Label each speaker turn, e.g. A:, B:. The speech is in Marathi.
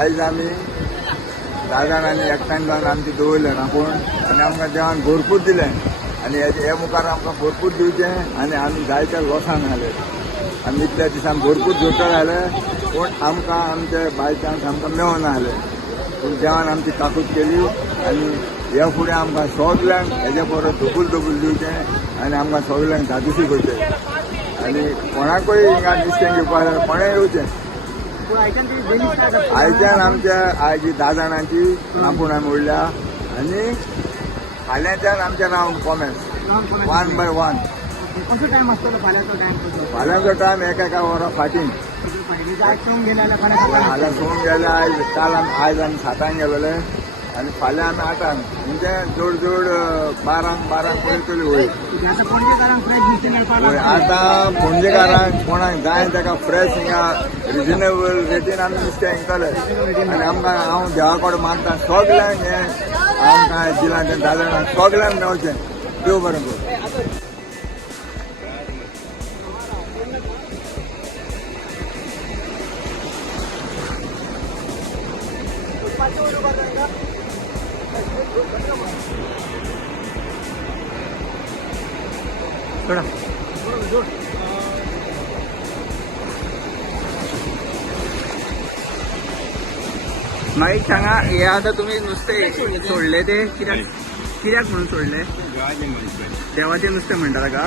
A: आयज आमी दादान आनी एकठांय जावन आमचे दवरले राखून आनी आमकां देवान भरपूर दिलें. आनी हेजे हे मुखार आमकां भरपूर दिवचें. आनी आमी जायत्या लॉसान घाले आमी इतल्या दिसान भरपूर जोडटा जाले पूण आमकां आमचे बाय चान्स आमकां मेळना जाले पूण देवान आमची ताकूद केली. आनी हे फुडें आमकां सगल्यांक हेजे परत धोकूल धोकूल दिवचें. आनी आमकां सगल्यांक धादुशी करचें. आनी कोणाकूय हिंगा नुस्तें घेवपाक जाय कोणें येवचें आयच्यान आमच्या आयची धा जाणांची कापूण आमी उरल्या आनी फाल्यांच्यान आमचें नांव कॉमेन्स वन बाय वन
B: आसतलो फाल्यांचो टायम
A: एका एका वरा फाटीन
B: आयज सोंग गेले
A: आयज काल आयज आमी सातांक गेलोले आनी फाल्यां आमी आठांक म्हणजे जोड जोड अं, बारांक बारांक पर्यंत तरी वयर आतां पणजेकारांक कोणाक जाय ताका फ्रेश हिंगा रिजनेबल रेटीन आमी नुस्तें विकतले आनी आमकां हांव देवा कडेन मागता सगल्यांक हें आमकां दिलां तें धा जाणांक सगल्यांक मेळचें देव बरें करूं.
B: सोडा मागीर सांगा हे आतां तुमी नुस्तें सोडले ते कित्याक कित्याक म्हणून सोडले देवाचें नुस्तें म्हणटा ताका